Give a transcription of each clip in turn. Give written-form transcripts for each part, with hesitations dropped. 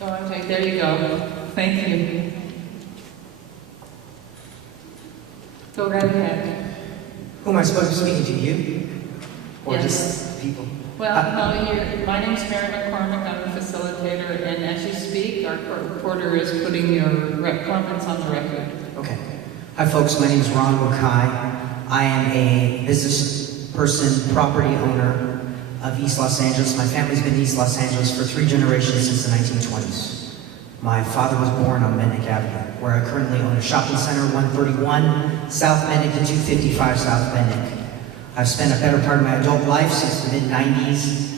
Oh, okay, there you go. Thank you. Go right ahead. Who am I supposed to be speaking to, you? Or Yes. just people? Well, no, my name's Mary McCormick. I'm the facilitator, and as you speak, our court reporter is putting your comments on the record. Okay. Hi folks, my name is Ron Wakai. I am a business person, property owner of East Los Angeles. My family's been in East Los Angeles for 3 generations since the 1920s. My father was born on Mendick Avenue, where I currently own a shopping center, 131 South Mendick to 255 South Mendick. I've spent a better part of my adult life since the mid-90s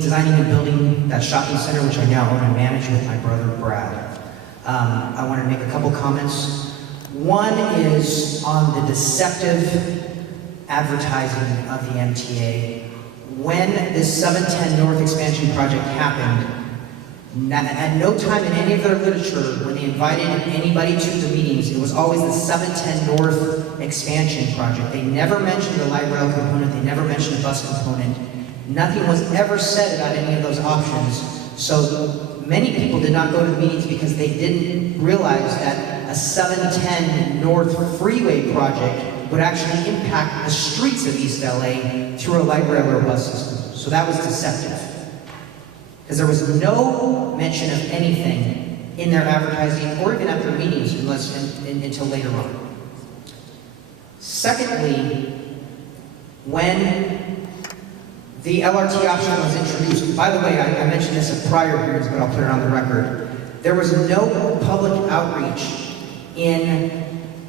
designing and building that shopping center, which I now own and manage with my brother, Brad. I want to make a couple comments. One is on the deceptive advertising of the MTA. When this 710 North expansion project happened, at no time in any of their literature, when they invited anybody to the meetings, it was always the 710 North expansion project. They never mentioned the light rail component, they never mentioned the bus component. Nothing was ever said about any of those options. So many people did not go to the meetings because they didn't realize that a 710 North freeway project would actually impact the streets of East LA through a light rail or bus system. So that was deceptive. Because there was no mention of anything in their advertising or even at their meetings until later on. Secondly, when the LRT option was introduced, by the way, I mentioned this at prior hearings, but I'll put it on the record. There was no public outreach in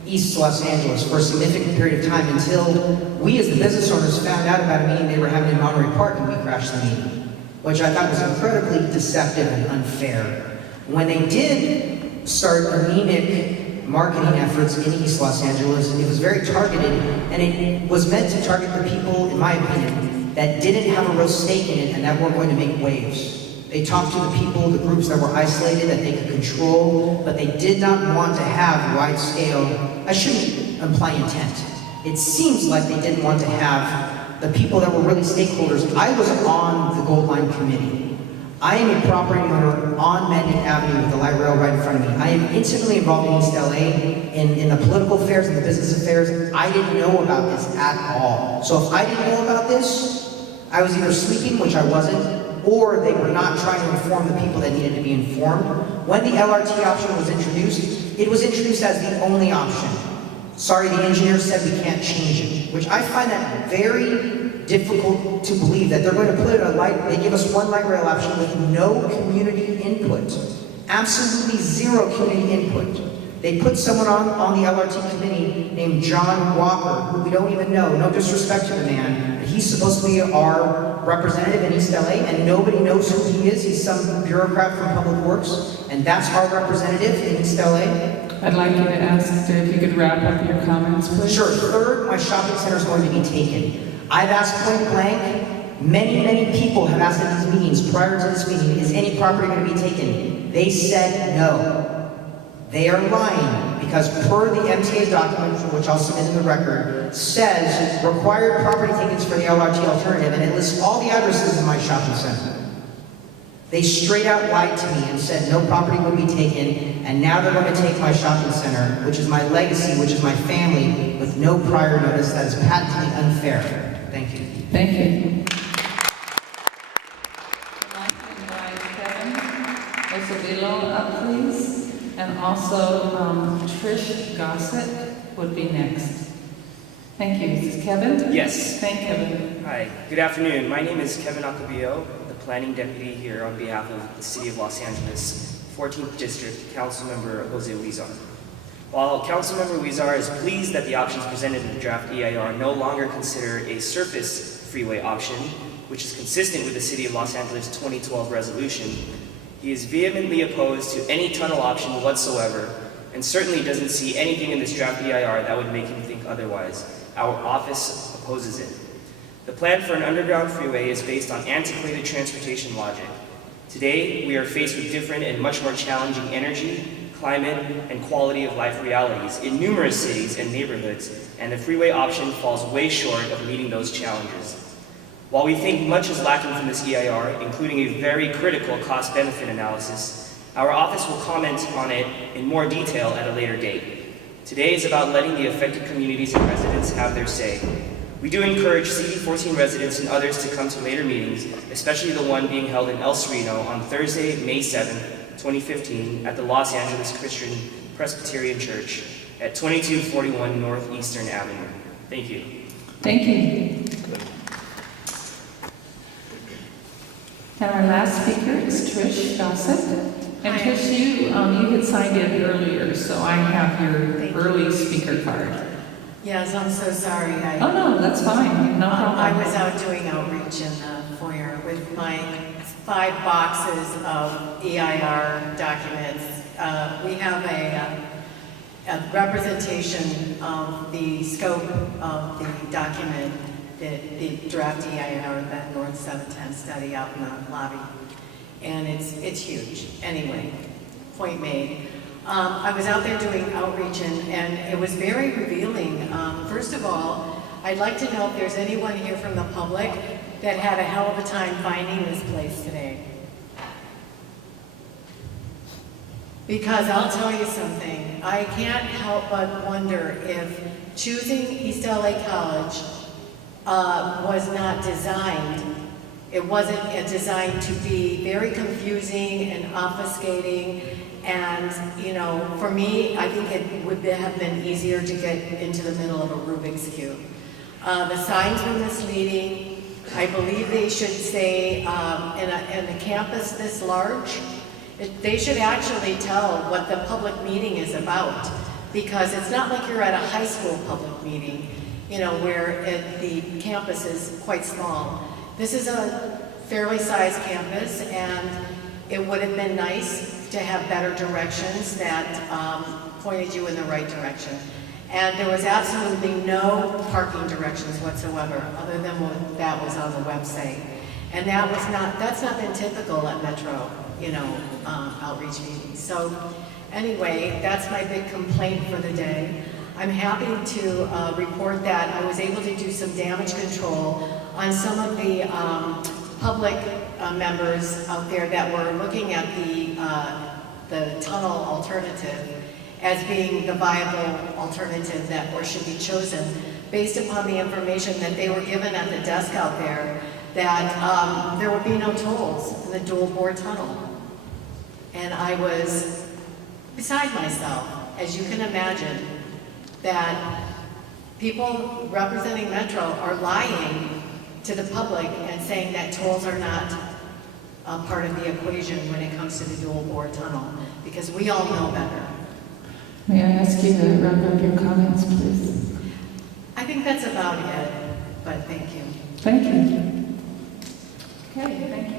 East Los Angeles for a significant period of time until we as the business owners found out about a meeting they were having in Monterey Park and we crashed the meeting, which I thought was incredibly deceptive and unfair. When they did start anemic marketing efforts in East Los Angeles, it was very targeted, and it was meant to target the people, in my opinion, that didn't have a real stake in it and that weren't going to make waves. They talked to the people, the groups that were isolated, that they could control, but they did not want to have wide-scale, I shouldn't imply intent. It seems like they didn't want to have the people that were really stakeholders. I was on the Gold Line Committee. I am a property owner on Mendick Avenue with the light rail right in front of me. I am intimately involved in East LA, in the political affairs and the business affairs. I didn't know about this at all. So if I didn't know about this, I was either sleeping, which I wasn't, or they were not trying to inform the people that needed to be informed. When the LRT option was introduced, it was introduced as the only option. Sorry, the engineer said we can't change it, which I find that very difficult to believe, that they're going to put they give us one light rail option with no community input. Absolutely zero community input. They put someone on the LRT committee named John Walker, who we don't even know, no disrespect to the man, but he's supposed to be our representative in East LA, and nobody knows who he is. He's some bureaucrat from Public Works, and that's our representative in East LA. I'd like you to ask if you could wrap up your comments, please. Sure. Third, my shopping center is going to be taken. I've asked point blank, many people have asked at these meetings, prior to this meeting, is any property going to be taken? They said no. They are lying, because per the MTA document, which I'll submit in the record, says required property tickets for the LRT alternative, and it lists all the addresses in my shopping center. They straight out lied to me and said no property would be taken, and now they're going to take my shopping center, which is my legacy, which is my family, with no prior notice. That is patently unfair. Thank you. Thank you. I'd like to invite Kevin Osobilo up, please. And also Trish Gossett would be next. Thank you. Is this Kevin? Yes. Thank Kevin. Hi. Good afternoon. My name is Kevin Osobilo, the planning deputy here on behalf of the City of Los Angeles, 14th District, Councilmember Huizar. While Councilmember Huizar is pleased that the options presented in the draft DEIR no longer consider a surface freeway option, which is consistent with the City of Los Angeles 2012 resolution, he is vehemently opposed to any tunnel option whatsoever, and certainly doesn't see anything in this draft DEIR that would make him think otherwise. Our office opposes it. The plan for an underground freeway is based on antiquated transportation logic. Today, we are faced with different and much more challenging energy, climate, and quality of life realities in numerous cities and neighborhoods, and the freeway option falls way short of meeting those challenges. While we think much is lacking from this EIR, including a very critical cost-benefit analysis, our office will comment on it in more detail at a later date. Today is about letting the affected communities and residents have their say. We do encourage CD14 residents and others to come to later meetings, especially the one being held in El Sereno on Thursday, May 7, 2015, at the Los Angeles Christian Presbyterian Church at 2241 Northeastern Avenue. Thank you. Thank you. And our last speaker is Trish Gossett. And Hi. Trish, you had signed in earlier, so I have your Thank you. early speaker card. Yes, I'm so sorry. Oh, no, that's fine. No problem. I was out doing outreach in the foyer with my 5 boxes of EIR documents. We have a representation of the scope of the document, the draft EIR, that North 710 study out in the lobby. And it's huge. Anyway, point made. I was out there doing outreach and it was very revealing. First of all, I'd like to know if there's anyone here from the public that had a hell of a time finding this place today. Because I'll tell you something, I can't help but wonder if choosing East LA College was not designed. It wasn't designed to be very confusing and obfuscating. And, you know, for me, I think it would have been easier to get into the middle of a Rubik's Cube. The signs were misleading. I believe they should say, in a campus this large, they should actually tell what the public meeting is about. Because it's not like you're at a high school public meeting, you know, where the campus is quite small. This is a fairly sized campus, and it would have been nice to have better directions that pointed you in the right direction. And there was absolutely no parking directions whatsoever, other than what that was on the website. And that's not been typical at Metro, you know, outreach meetings. So anyway, that's my big complaint for the day. I'm happy to report that I was able to do some damage control on some of the public members out there that were looking at the tunnel alternative as being the viable alternative that should be chosen, based upon the information that they were given at the desk out there, that there would be no tolls in the dual bore tunnel. And I was beside myself, as you can imagine, that people representing Metro are lying to the public and saying that tolls are not part of the equation when it comes to the dual bore tunnel, because we all know better. May I ask you to wrap up your comments, please? I think that's about it, but thank you. Thank you. Okay, thank you.